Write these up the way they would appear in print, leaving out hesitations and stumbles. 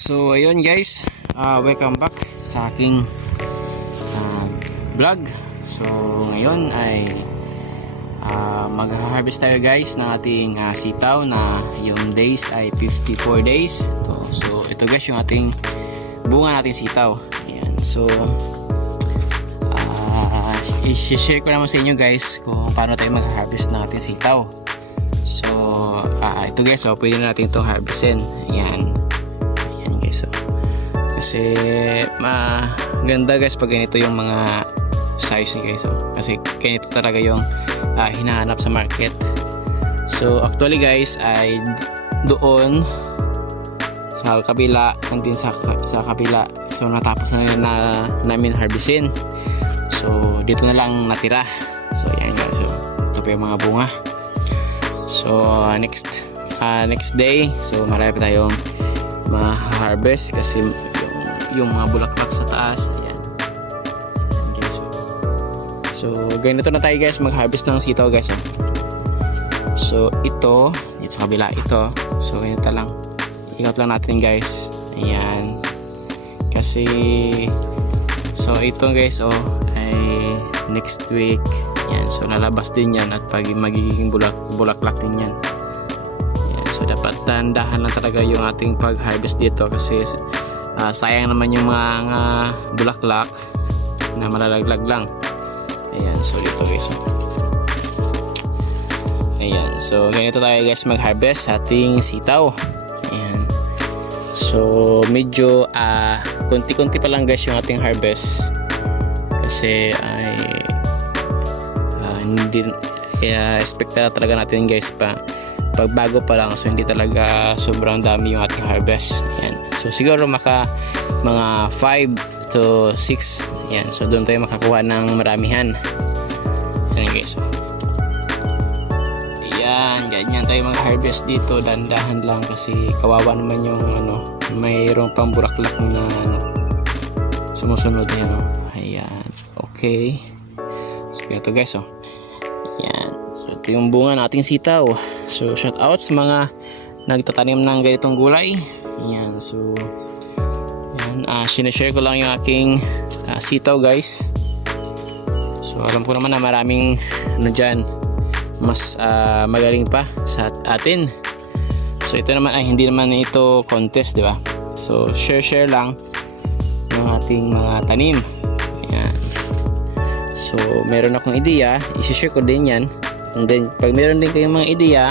So ayun guys, welcome back sa aking vlog. So ngayon ay mag-harvest tayo guys ng ating sitaw na yung days ay 54 days. So ito guys yung ating bunga nating sitaw. Ayan. So i-share ko naman sa inyo guys kung paano tayo mag-harvest ng ating sitaw. So ito guys, so pwede na natin itong harvestin. Ayan. So, kasi maganda guys pag ganito yung mga size ni guys, kasi ganito talaga yung hinahanap sa market. So actually guys ay doon sa kabila, andin sa kabila, so natapos na namin harvestin. So dito na lang natira. So yan guys, so ito pa yung mga bunga. So next day, so marami pa tayong ma-harvest kasi yung mga bulaklak sa taas. Ayan. Okay, so ganito na tayo guys mag-harvest ng sitaw guys. So ito dito sa kabila ito, so ganito lang, ikot lang natin guys. Ayan, kasi so ito guys ay next week. Ayan, so lalabas din yan at pag magiging bulaklak din yan. So dapat tandahan lang talaga yung ating pag-harvest dito kasi sayang naman yung mga bulaklak na malalaglag lang. Ayan, so dito guys. Ayan, so ganito tayo guys mag-harvest sa ating sitaw. Ayan. So medyo konti-konti pa lang guys yung ating harvest kasi ay hindi expect talaga natin guys pagbago pa lang, so hindi talaga sobrang dami yung ating harvest. Yan. So siguro mga 5 to 6. Yan. So doon tayo makakuha ng maramihan. Yan guys. So, yan, ganyan tayo mag-harvest dito, dandahan lang kasi kawawa naman yung mayroong pang buraklak na sumusunod yan. Ayan. Okay. So ito guys. Yan. So ito yung bunga nating sitaw. So shout out sa mga nagtatanim ng ganitong gulay. Ayan, so yan, sinashare ko lang yung aking sitaw guys. So alam ko naman na maraming dyan mas magaling pa sa atin. So ito naman ay hindi naman ito contest, di ba? So share lang ng ating mga tanim. Ayan. So meron akong ideya, i-share ko din yan. And then pag meron din kayong mga ideya,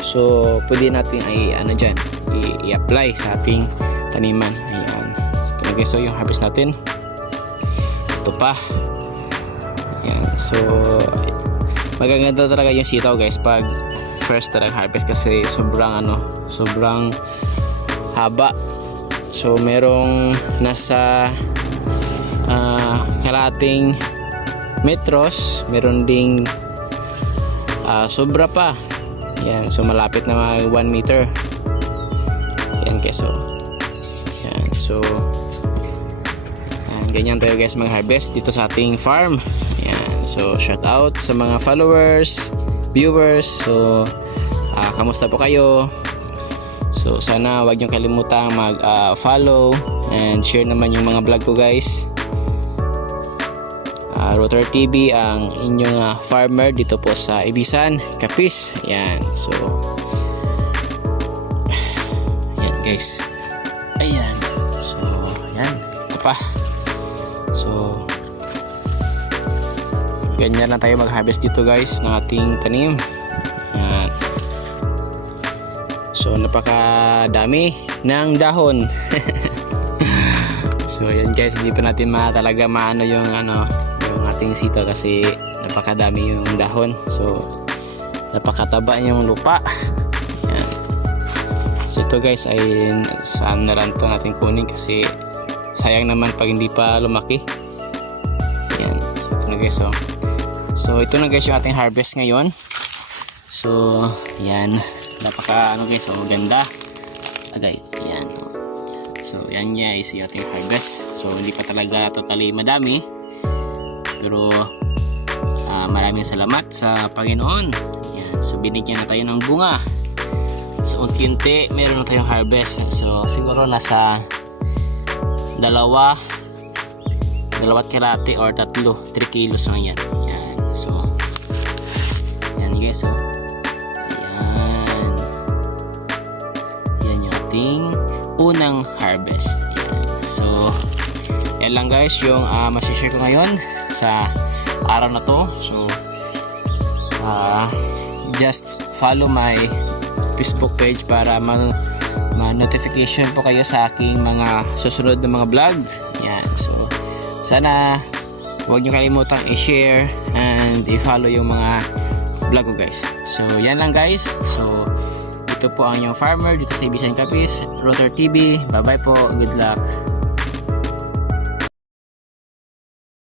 so pwede natin dyan i-apply sa ating taniman. Ayan. So, so yung harvest natin ito pa. Ayan. So magaganda talaga yung sitaw guys pag first talaga harvest kasi sobrang haba. So merong nasa kalating metros, meron ding sobra pa. Yan, so malapit na mag 1 meter. Yan guys, ganyan tayo guys mag-harvest dito sa ating farm. Yan, so shout out sa mga followers, viewers. So kamusta po kayo? So sana wag niyo kalimutang mag-follow and share naman yung mga vlog ko guys. Rotor TV ang inyong farmer dito po sa Ibisan, Capiz. Ayan, so ayan guys. Ayan, so ayan, ito pa. So ganyan lang tayo mag-harvest dito guys ng ating tanim. Ayan. So napakadami ng dahon. So ayan guys, hindi pa natin talaga maano yung ating sitaw kasi napakadami yung dahon. So napakataba yung lupa. Ayan. So ito guys ay saan na lang ito natin kunin kasi sayang naman pag hindi pa lumaki. Ayan. So ito na guys. So ito na guys yung ating harvest ngayon. So ayan, napaka guys, ganda agay. Ayan. So yan guys yung ating harvest. So hindi pa talaga totally madami, pero maraming salamat sa Panginoon. Ayan, so binigyan na tayo ng bunga guys, unti-unti meron na tayong harvest. So siguro nasa dalawat kalahati or 3 kilos lang yan. Yan. So yan guys, oh. Yan. Yan yung ating unang harvest. Yan. So yan lang guys yung masishare ko ngayon sa araw na to. So just follow my Facebook page para ma-notification po kayo sa aking mga susunod na mga vlog. Yan. So sana huwag nyo kalimutang i-share and i-follow yung mga vlog ko guys. So yan lang guys. So ito po ang inyong farmer dito sa Ibisan Capiz, Rotor TV. Bye bye po. Good luck.